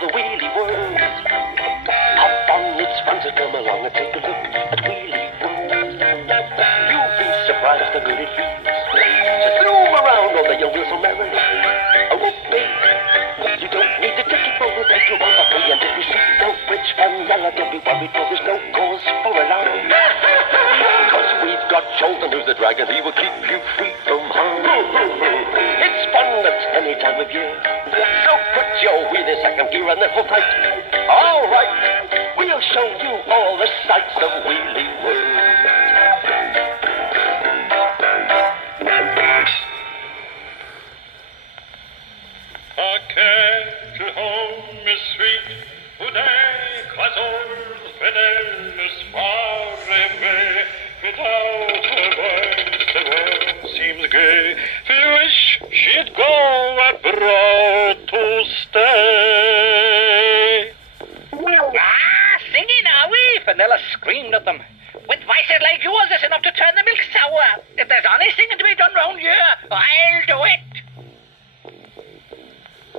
the wheelie world. Hop on, it's fun to come along and take a look at Wheelie World. You'll be surprised how good it feels to zoom around on the young wheels so merrily. Oh, baby, you don't need to take it for the take you on the free. And if you see no rich vanilla, don't be worried, for there's no cause for alarm. Cause we've got Jolton, who's the dragon, he will keep you free from harm. It's fun at any time of year, so put your wheel in second gear and then hold tight. All right, we'll show you all the sights of Wheelie World. A kettle home is sweet, today, 'cause old Fidelis far away. Without her voice, the world seems gay. We wish she'd go abroad to stay. Singing, are we? Vanilla screamed at them. With voices like yours, it's enough to turn the milk sour. If there's any singing to be done round here, I'll do it.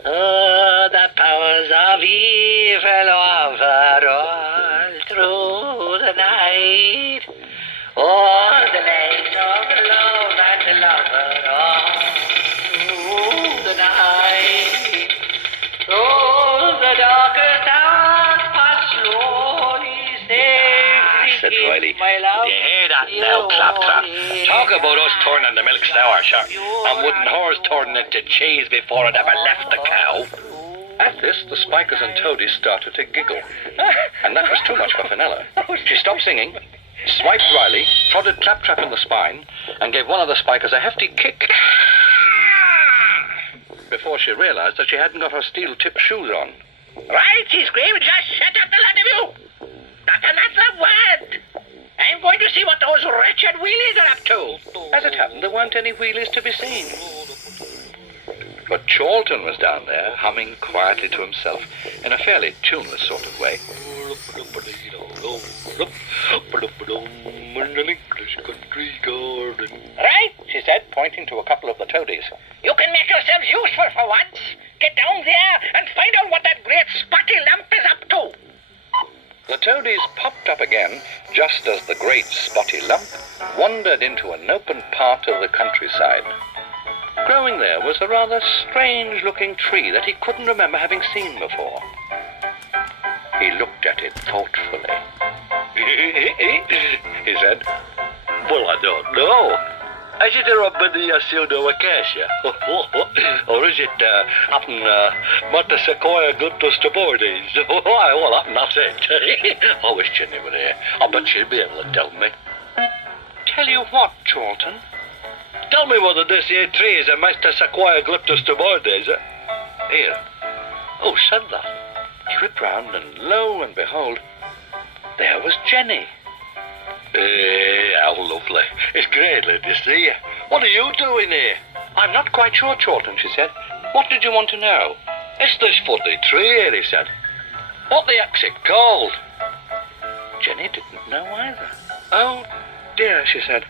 Oh, the powers of evil over all through the night. Oh, the legs of love and the lover all through the night. Oh, the darkest hours pass slowly, said Riley. my love. You hear that now, Claptrap? Talk about us turning the milk sour, sure. And wouldn't hers turn into cheese before it ever left the cow? At this, the Spikers and Toadies started to giggle. And that was too much for Fenella. She stopped singing, swiped Riley, prodded Claptrap in the spine, and gave one of the Spikers a hefty kick before she realized that she hadn't got her steel-tipped shoes on. Right, he screamed. Just shut up, the lot of you. Not another word. I'm going to see what those wretched wheelies are up to. As it happened, there weren't any wheelies to be seen. But Charlton was down there, humming quietly to himself in a fairly tuneless sort of way. Right, she said, pointing to a couple of the toadies. You can make yourselves useful for once. Get down there and find out what that great spotty lump is up to. The toadies popped up again just as the great spotty lump wandered into an open part of the countryside. Growing there was a rather strange-looking tree that he couldn't remember having seen before. He looked at it thoughtfully. He said, Well, I don't know. Is it a Robinia pseudo-acacia? Or is it Mata sequoia glutus tabordis? Well, that's it. I wish Jenny were here. I bet she'd be able to tell me. Tell you what, Charlton? Tell me whether this here tree is a Mata sequoia glutus tabordis. Here. Who said that? He whipped round, and lo and behold, there was Jenny. How lovely. It's great to see you. What are you doing here? I'm not quite sure, Charlton, she said. What did you want to know? It's this funny tree here, he said. What the heck's it called? Jenny didn't know either. Oh, dear, she said.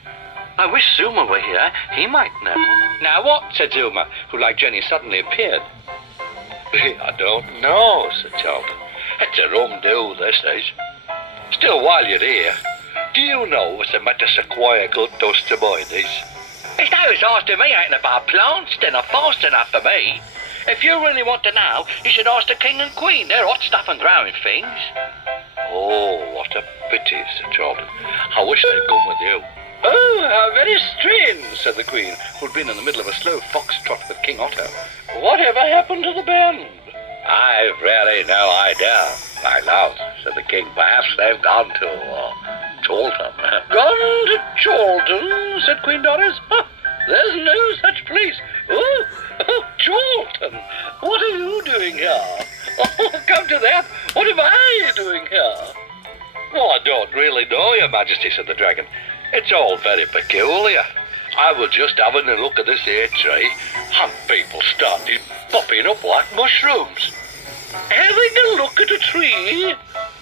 I wish Zuma were here. He might know. Now what? Said Zuma, who, like Jenny, suddenly appeared. I don't know, said Charlton. It's a rum do, this is. Still, while you're here, do you know what's a metasequoia glutos taboides? It's no use asking me anything about plants, then are fast enough for me. If you really want to know, you should ask the King and Queen. They're hot stuff and growing things. Oh, what a pity, said Charlton. I wish they'd come with you. Oh, how very strange, said the Queen, who'd been in the middle of a slow foxtrot with King Otto. Whatever happened to the band? I've really no idea, my love, said the King. Perhaps they've gone to Charlton. Gone to Charlton, said Queen Doris. There's no such place. Oh, Charlton, what are you doing here? Oh, come to that, what am I doing here? Well, I don't really know, Your Majesty, said the dragon. It's all very peculiar. I was just having a look at this here tree, and people started popping up like mushrooms. Having a look at a tree?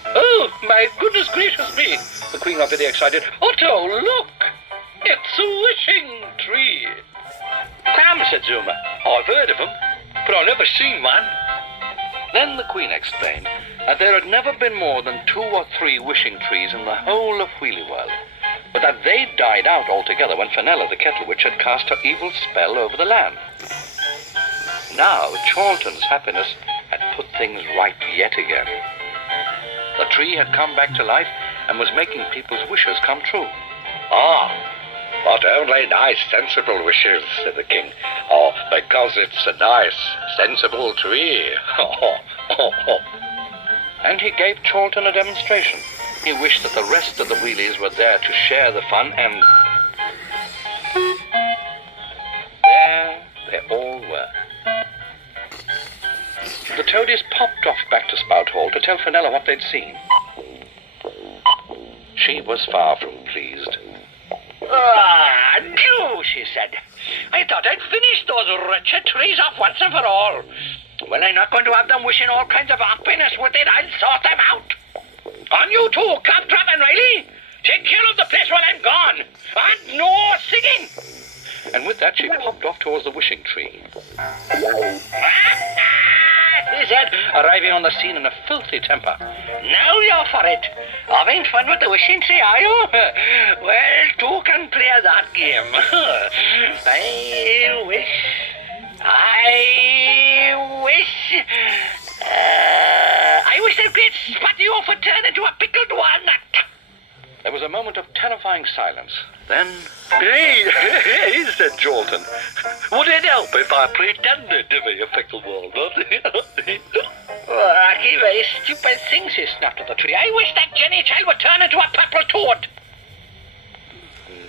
Oh, my goodness gracious me, the Queen got very excited. Otto, look! It's a wishing tree. Cram, said Zuma. I've heard of them, but I've never seen one. Then the Queen explained that there had never been more than 2 or 3 wishing trees in the whole of Wheelie World, but that they died out altogether when Fenella the Kettle Witch had cast her evil spell over the land. Now Chorlton's happiness had put things right yet again. The tree had come back to life and was making people's wishes come true. Ah, but only nice, sensible wishes, said the king. Oh, because it's a nice, sensible tree. And he gave Chorlton a demonstration. He wished that the rest of the Wheelies were there to share the fun, and there they all were. The toadies popped off back to Spout Hall to tell Fenella what they'd seen. She was far from pleased. Ah, no, she said. I thought I'd finished those wretched trees off once and for all. Well, I'm not going to have them wishing all kinds of happiness with it. I'll sort them out. On you too, Claptrap and Riley. Take care of the place while I'm gone. And no singing. And with that, she popped off towards the wishing tree. He said, Arriving on the scene in a filthy temper. now you're for it. Having fun with the wishing tree, are you? Well, 2 can play that game. I wish that great spotty off would turn into a pickled walnut. There was a moment of terrifying silence. Then, Hey, said Chorlton. Would it help if I pretended to be a pickled walnut? Oh, he very stupid things, he snapped at the tree. I wish that Jenny child would turn into a purple toad.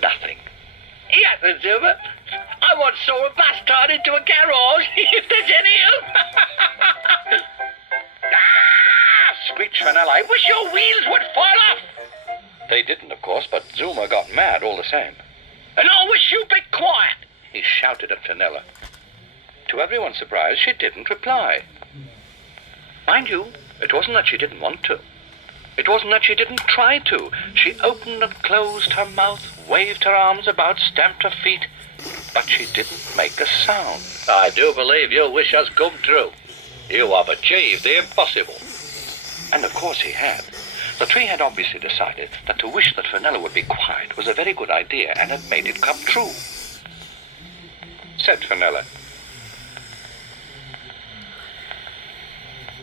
nothing. Yes, Zuma. I want so a bus turned into a garage, if there's any help. Ah! Screeched Fenella. I wish your wheels would fall off. They didn't, of course, but Zuma got mad all the same. And I wish you'd be quiet. He shouted at Fenella. To everyone's surprise, she didn't reply. Mind you, it wasn't that she didn't want to. It wasn't that she didn't try to. She opened and closed her mouth, waved her arms about, stamped her feet, but she didn't make a sound. I do believe your wish has come true. You have achieved the impossible. And of course he had. The tree had obviously decided that to wish that Fenella would be quiet was a very good idea and had made it come true. Said Fenella.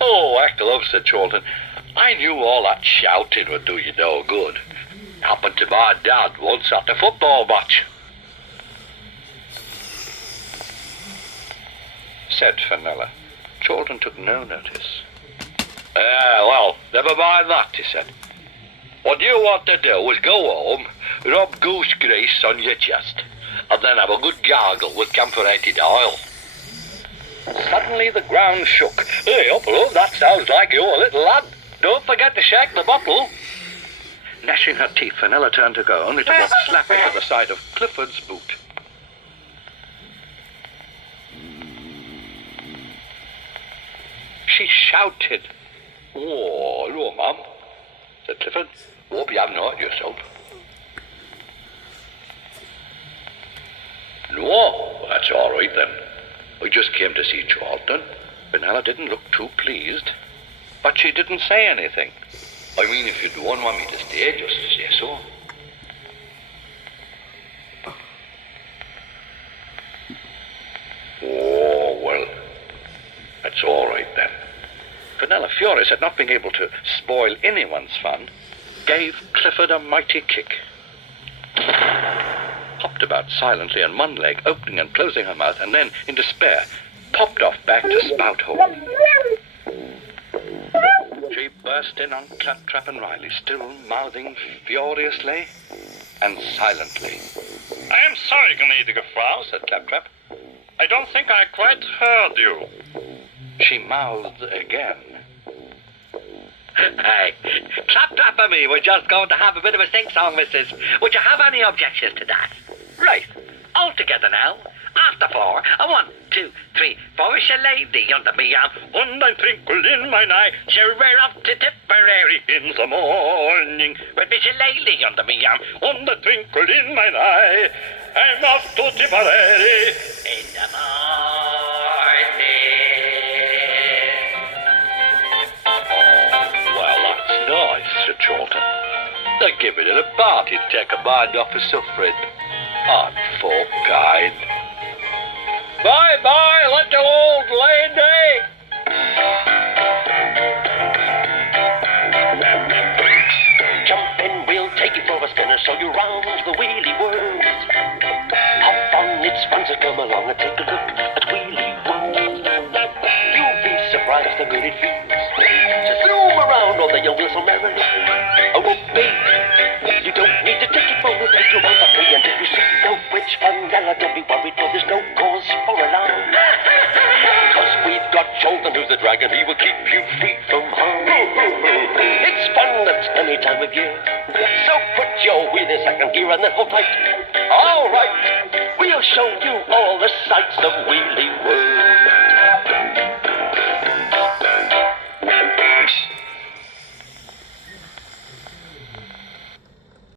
Oh, Ackle, said Chorlton. I knew all that shouting would do you no good. Happened to my dad once at a football match. Said Fenella. Chorlton took no notice. Well, never mind that, he said. What you want to do is go home, rub goose grease on your chest, and then have a good gargle with camphorated oil. Suddenly the ground shook. Hey, Upperlove, that sounds like your little lad. Don't forget to shake the bottle. Gnashing her teeth, Fenella turned to go, only to walk slap into the side of Clifford's boot. She shouted. Oh, hello, ma'am, said Clifford. Hope you haven't hurt yourself. No, well, that's all right then. We just came to see Chorlton. Fenella didn't look too pleased, but she didn't say anything. I mean, if you don't want me to stay, just say so. Oh, well, that's all right then. Fenella, furious at not being able to spoil anyone's fun, gave Clifford a mighty kick. Hopped about silently on one leg, opening and closing her mouth, and then, in despair, popped off back to Spout Hall. She burst in on Claptrap and Riley, still mouthing furiously and silently. I am sorry, gnädige Frau, said Claptrap. I don't think I quite heard you. She mouthed again. Hey, Claptrap and me, we're just going to have a bit of a sing-song, missus. Would you have any objections to that? Right, all together now. After 4, 1, 2, 3, 4. Wish a lady under me arm, one I twinkle in mine eye. She'll wear off to Tipperary in the morning. But wish a lady under me arm, one I twinkle in mine eye. I'm off to Tipperary in the morning. They're giving it a party to take a mind off of suffering. Aren't folk kind? Bye-bye, little old lady! Jump in, we'll take you for a spinner, show you round the wheelie world. Have fun, it's fun, so come along and take a look at Wheelie World. You'll be surprised how good it feels to zoom around all the young wheels so merrily. Oh, baby, you don't need a ticket, but we'll take you on for free. And if you see no bridge fun, don't be worried, for there's no cause for alarm. Cause we've got Jolton, who's the dragon, he will keep you free from harm. It's fun at any time of year, so put your wheel in second gear and then hold tight. All right, we'll show you all the sights of Wheelie World.